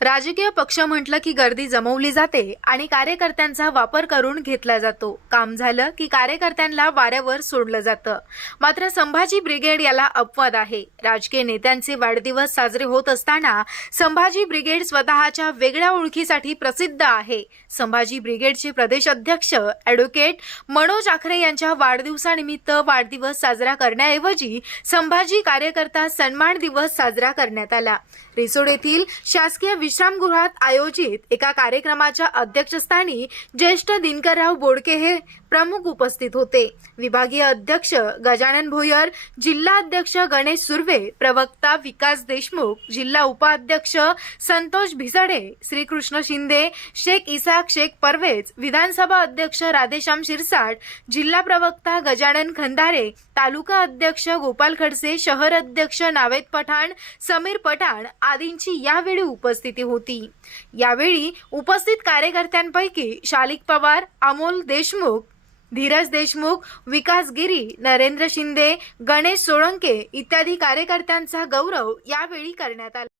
राजकीय पक्ष म्हटलं की गर्दी जमवली जाते आणि कार्यकर्त्यांचा वापर करून घेतला जातो. काम झालं की कार्यकर्त्यांना वाऱ्यावर सोडलं जातं. मात्र संभाजी ब्रिगेड याला अपवाद आहे. राजकीय नेत्यांचे वाढदिवस साजरे होत असताना संभाजी ब्रिगेड स्वतःच्या वेगळ्या ओळखीसाठी प्रसिद्ध आहे. संभाजी ब्रिगेडचे प्रदेश अध्यक्ष अॅडव्होकेट मनोज आखरे यांच्या वाढदिवसानिमित्त वाढदिवस साजरा करण्याऐवजी संभाजी कार्यकर्ता सन्मान दिवस साजरा करण्यात आला. रिसोड येथील शासकीय विश्रामगृहात आयोजित एका कार्यक्रमाच्या अध्यक्षस्थानी ज्येष्ठ दिनकरराव बोडके हे प्रमुख उपस्थित होते. विभागीय अध्यक्ष गजानन भोयर जिल्हा अध्यक्ष गणेश सुर्वे प्रवक्ता विकास देशमुख जिल्हा उपाध्यक्ष संतोष भिसडे श्रीकृष्ण शिंदे शेख इसाक शेख परवेज विधानसभा अध्यक्ष राधेश्याम शिरसाट जिल्हा प्रवक्ता गजानन खंदारे तालुका अध्यक्ष गोपाल खडसे शहर अध्यक्ष नावेद पठाण समीर पठाण आदींची यावेळी उपस्थिती होती. यावेळी उपस्थित कार्यकर्त्यांपैकी शालिक पवार अमोल देशमुख धीरज देशमुख विकास गिरी नरेंद्र शिंदे गणेश सोळंके इत्यादी कार्यकर्त्यांचा गौरव यावेळी करण्यात आला.